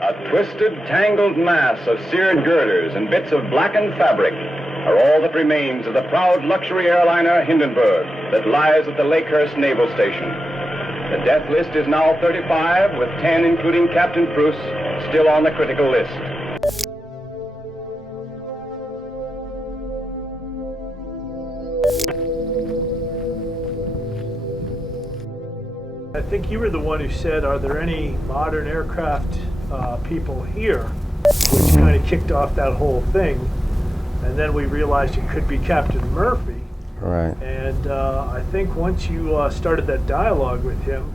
A twisted, tangled mass of seared girders and bits of blackened fabric are all that remains of the proud luxury airliner Hindenburg that lies at the Lakehurst Naval Station. The death list is now 35, with 10, including Captain Bruce, still on the critical list. I think you were the one who said, are there any modern aircraft people here? Which kind of kicked off that whole thing. And then we realized it could be Captain Murphy. Right. And I think once you started that dialogue with him.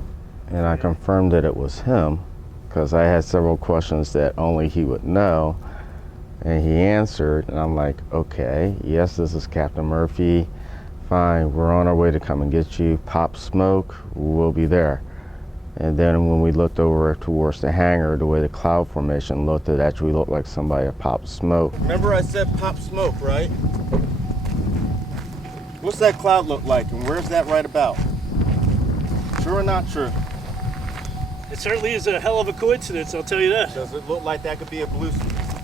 And I confirmed that it was him, because I had several questions that only he would know. And he answered, and I'm like, okay, yes, this is Captain Murphy. Fine, we're on our way to come and get you. Pop smoke, we'll be there. And then when we looked over towards the hangar, the way the cloud formation looked, it actually looked like somebody had popped smoke. Remember I said pop smoke, right? What's that cloud look like, and where's that right about? True or not true? It certainly is a hell of a coincidence, I'll tell you that. Does it look like that could be a blue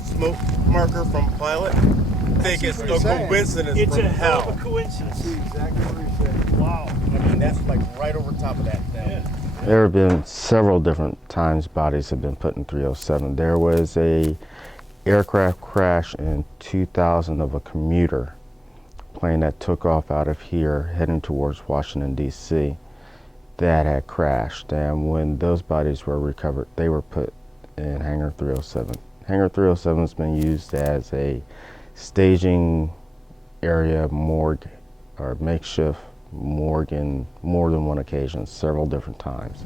smoke marker from a pilot? I think it's a coincidence. It's from a hell hell. of a coincidence. Wow. I mean, that's like right over top of that thing. There have been several different times bodies have been put in 307. There was a aircraft crash in 2000 of a commuter plane that took off out of here heading towards Washington, D.C. that had crashed. And when those bodies were recovered, they were put in Hangar 307. Hangar 307 has been used as a staging area morgue or makeshift morgue in more than one occasion, several different times.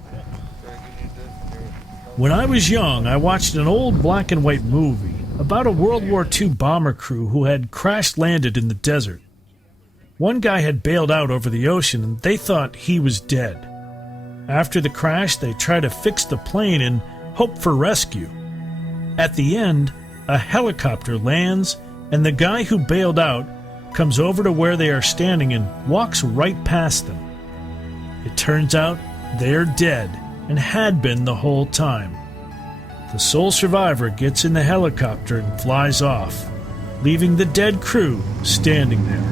When I was young, I watched an old black and white movie about a World War II bomber crew who had crash-landed in the desert. One guy had bailed out over the ocean and they thought he was dead. After the crash, they tried to fix the plane and hope for rescue. At the end, a helicopter lands and the guy who bailed out comes over to where they are standing and walks right past them. It turns out they're dead and had been the whole time. The sole survivor gets in the helicopter and flies off, leaving the dead crew standing there.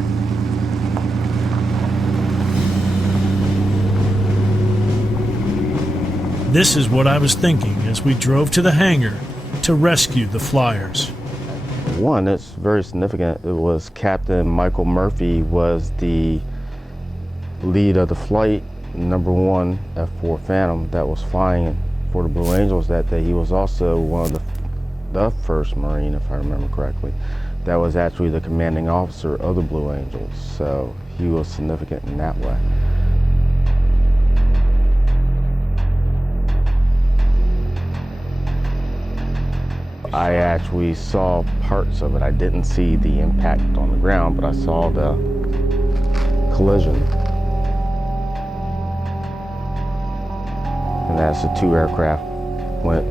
This is what I was thinking as we drove to the hangar to rescue the flyers. One, it's very significant. It was Captain Michael Murphy was the lead of the flight, #1 F-4 Phantom that was flying for the Blue Angels that day. He was also one of the first Marine, if I remember correctly, that was actually the commanding officer of the Blue Angels. So he was significant in that way. I actually saw parts of it. I didn't see the impact on the ground, but I saw the collision. And as the two aircraft went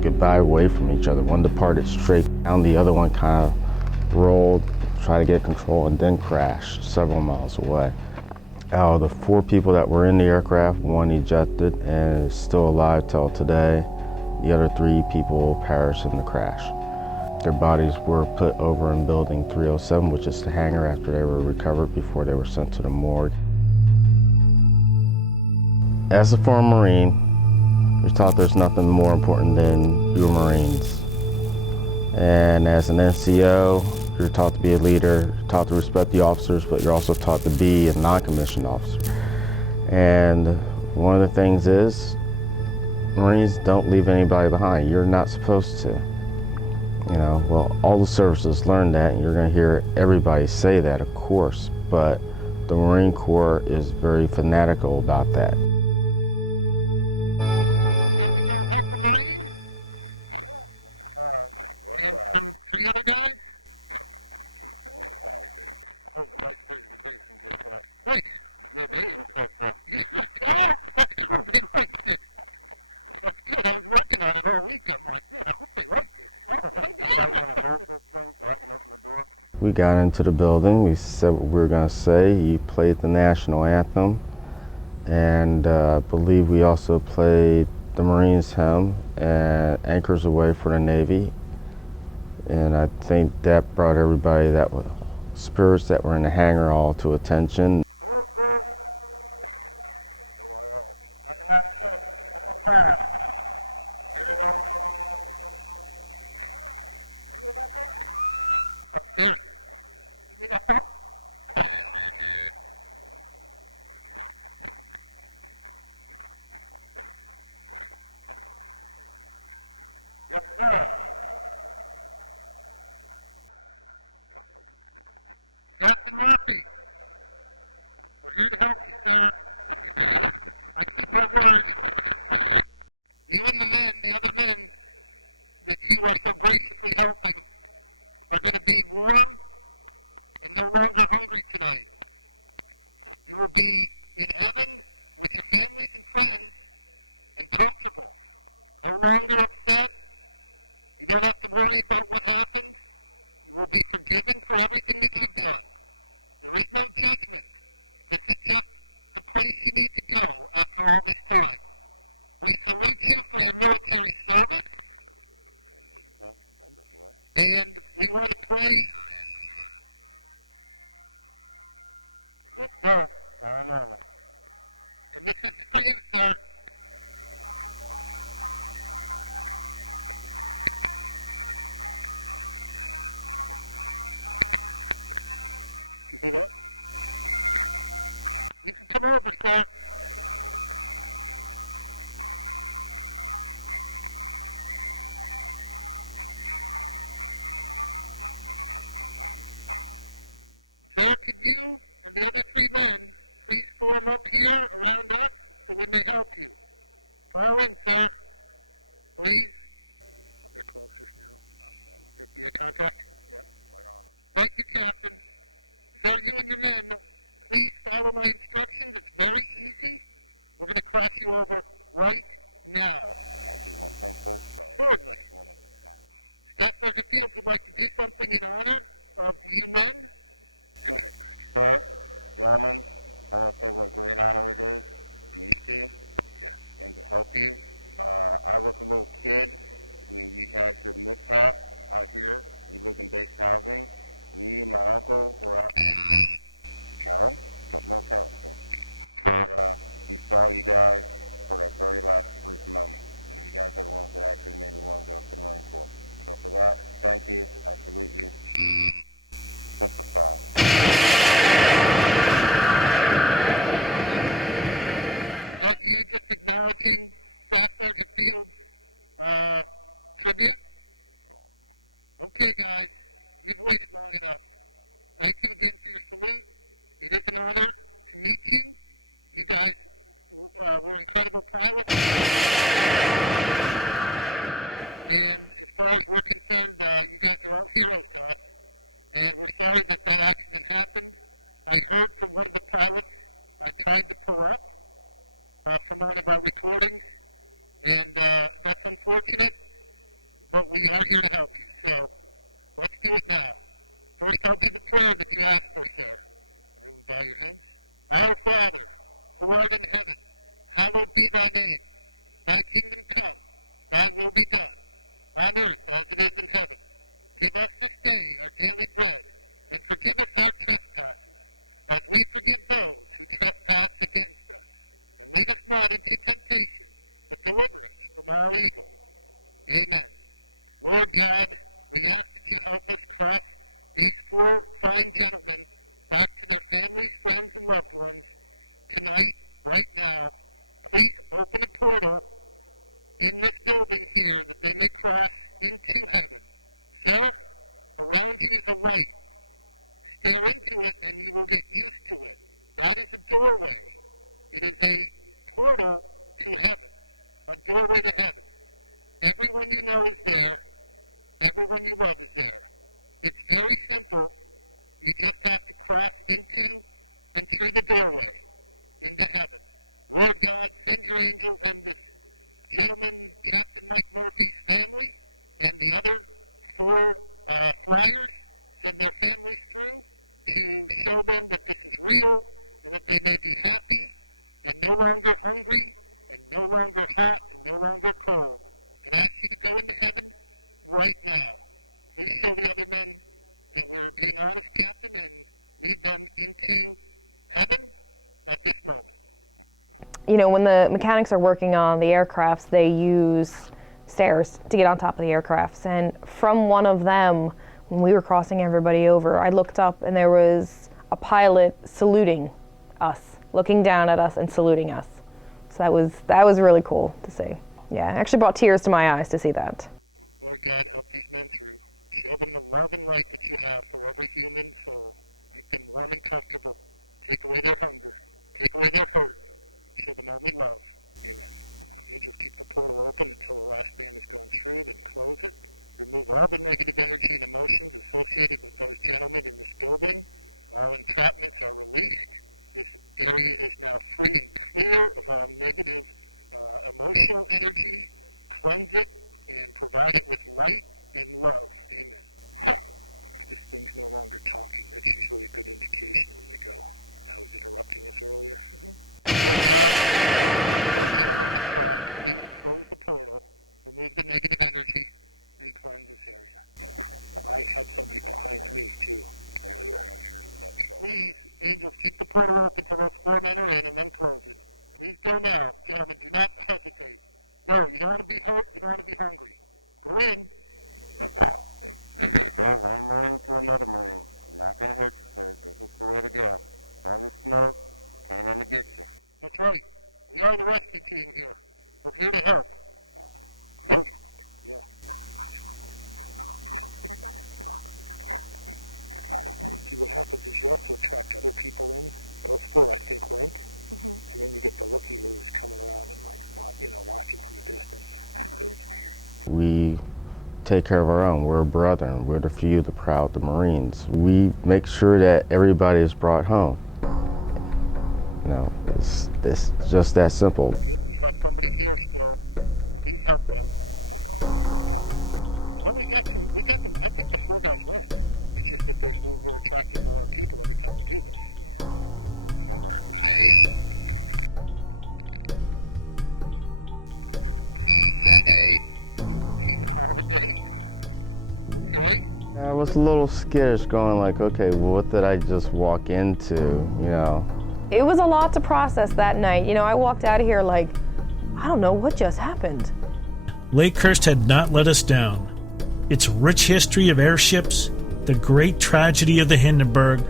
goodbye away from each other, one departed straight down, the other one kind of rolled, tried to get control, and then crashed several miles away. Out of the 4 people that were in the aircraft, 1 ejected and is still alive till today. The other 3 people perished in the crash. Their bodies were put over in building 307, which is the hangar, after they were recovered before they were sent to the morgue. As a former Marine, you're taught there's nothing more important than your Marines. And as an NCO, you're taught to be a leader, you're taught to respect the officers, but you're also taught to be a non-commissioned officer. And one of the things is, Marines don't leave anybody behind. You're not supposed to. You know, well, all the services learn that, and you're going to hear everybody say that, of course, but the Marine Corps is very fanatical about that. Shall we go help a Marine? And some 3 other guys? Thanks. Yeah, they impressed. Oh, that's cool. They liked it. That's good. I was working on it all week. I'm like, man, I hope they like this. Oh, they did. I'm going to hold this thing so I can open the door. We got into the building. We said what we were going to say. He played the national anthem. And I believe we also played the Marines him and anchors away for the Navy. And I think that brought everybody that was spirits that were in the hangar all to attention. Upstairs. You need that help? Yes, sir. Captain Murphy, we're here to help you, sir. I keep my word. You and the other men that you are so graciously helping are going to be warm and no longer hungry tonight. You will be in heaven with your families and friends and comfortable. No longer upset. You don't have to worry about what happened. You will be forgiven for everything that you've done. There is no judgment. This is just the place you need to go after all this time. We salute you for your military service. And we want to play. Yes, sir. Paranormal. And this is for you, sir. You hear that? You can come over, sir. Sir, could you and the other three men please form up here around us so we may help you? Fall in, sir. Please. They're closer now. There be a contact? Yeah. Thank you, Captain. Sir, you and your men, please follow my instructions. It's very easy. We're going to cross you over right now. I'll do one thing first. Certainly. Staff Sergeant Fields would like to do something in honor of you men. Go ahead, Greg. Sir, gentlemen, I want to say what a great honor it is to meet you and to help you. I was a little kid when you had your mishap out here. You lived in base housing. Me and my uncle were out. Carol? No, Carol. But we saw you guys for that very last brief moment. And you guys are the ones that actually made me want to go to the Marine Corps. So for that, thank you. I salute you. Sympathize. That you just acknowledging Staff Sergeant Fields' tribute? Okay, guys. You've waited long enough. Thank you again for your salute. It is an honor to meet you. You guys were incredible pilots. And as far as we're concerned, you guys are all heroes to us. And we're sorry that that accident happened. I heard from one of the pilots, I tried to pull up from one of our recordings. And that's unfortunate, but we are here to help you. So let's do it now. First, I'll do the prayer that you asked for, sir. Everyone bow your heads. Our Father, who art in heaven, hallowed be thy name. Thy kingdom come, thy will be done, on earth as it is in heaven. Give us this day our daily bread, and forgive us our trespasses, as we forgive those who trespass against us. And lead us not into temptation, but deliver us from all evil. Amen. Lord God, we ask that you help us cross these four fine gentlemen back to their families, friends, and loved ones tonight, right now. Please open a portal in this building here that they may cross into heaven. Sir, around you is a light. Stare into it and you will get used to it. That is a doorway. It is a portal to heaven, a doorway to heaven. Everyone you know is there. Everyone you love is there. It's very simple. You just have to cross into and through the doorway into heaven. Lord God, send your angels and this gentleman, Captain Mike Murphy's family, and the other four flyers, send their families through to show them that this is real and that they may be happy and no longer hungry and no longer hot and no longer cold, and ask you to go into heaven right now. Please show the other men that we're being honest, Captain, and lead them into heaven at this moment. You know, when the mechanics are working on the aircrafts, they use stairs to get on top of the aircrafts. And from one of them, when we were crossing everybody over, I looked up and there was a pilot saluting us, looking down at us and saluting us. So that was really cool to see. Yeah, it actually brought tears to my eyes to see that. Lord God, help these men through. Show them the love and light that you have for every human soul. Make them warm and comfortable. Take away their hunger. Take away their hurt. Show them only love. Amen. Angels, keep the portal open until the last man has gone through, then close it. Remove all the negative energy and emotions associated with those gentlemen in this building. All entrapments are released. This area is now free and clear of all negative emotional energy. Cleanse it and provide it with light and love. Amen. This thing's no longer talking. That's usually a good indication when they go. I was interrupting us earlier. Lord God, the gentlemen to cross, please close the portal, remove the negative energy, and cleanse this area. I had somebody behind me, too, earlier. Please, angels, keep the portal open till those 4 men are in, and then close it. Please go now. Gentlemen, do not hesitate. Go. You don't want to be hurt. You don't want to be hungry. Go in. Sir, one Marine to another Marine. You're not going to hurt you, sir. This is the way to go. All your smoke came in to get you. That's right. We are the rescue team here. We're here to help. Good. Yeah. See, what happens is you also attract other people in. Those 4, I think, went. Mm-hmm. And then you get the looky-loos coming around and, watching from a distance. We take care of our own. We're a brethren. We're the few, the proud, the Marines. We make sure that everybody is brought home. You know, it's just that simple. We've got somebody here still. Please help them. Well, we got them. I think the 4 guys went. It's just that we're attracting more people every time we do this. Holiday. Okay. I was a little skittish, going like, okay, well, what did I just walk into, you know? It was a lot to process that night. You know, I walked out of here like, I don't know what just happened. Lakehurst had not let us down. Its rich history of airships, the great tragedy of the Hindenburg,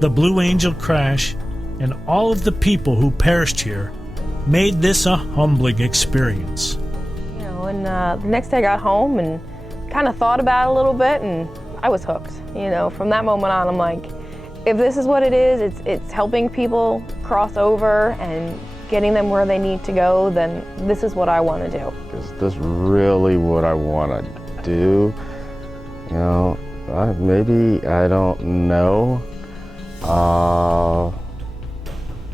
the Blue Angel crash, and all of the people who perished here made this a humbling experience. You know, and the next day I got home and kind of thought about it a little bit, and I was hooked. You know, from that moment on, I'm like, if this is what it is, it's helping people cross over and getting them where they need to go, then this is what I want to do. Is this really what I want to do? You know, maybe I don't know.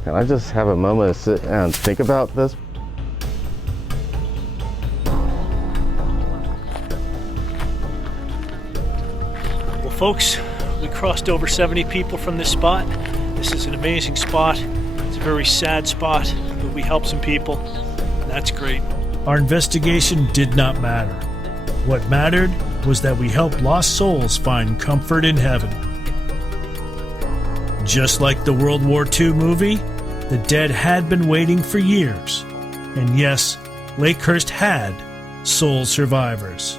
Can I just have a moment to sit and think about this? Well, folks, we crossed over 70 people from this spot. This is an amazing spot. It's a very sad spot, but we helped some people. That's great. Our investigation did not matter. What mattered was that we helped lost souls find comfort in heaven. Just like the World War II movie, the dead had been waiting for years. And yes, Lakehurst had soul survivors.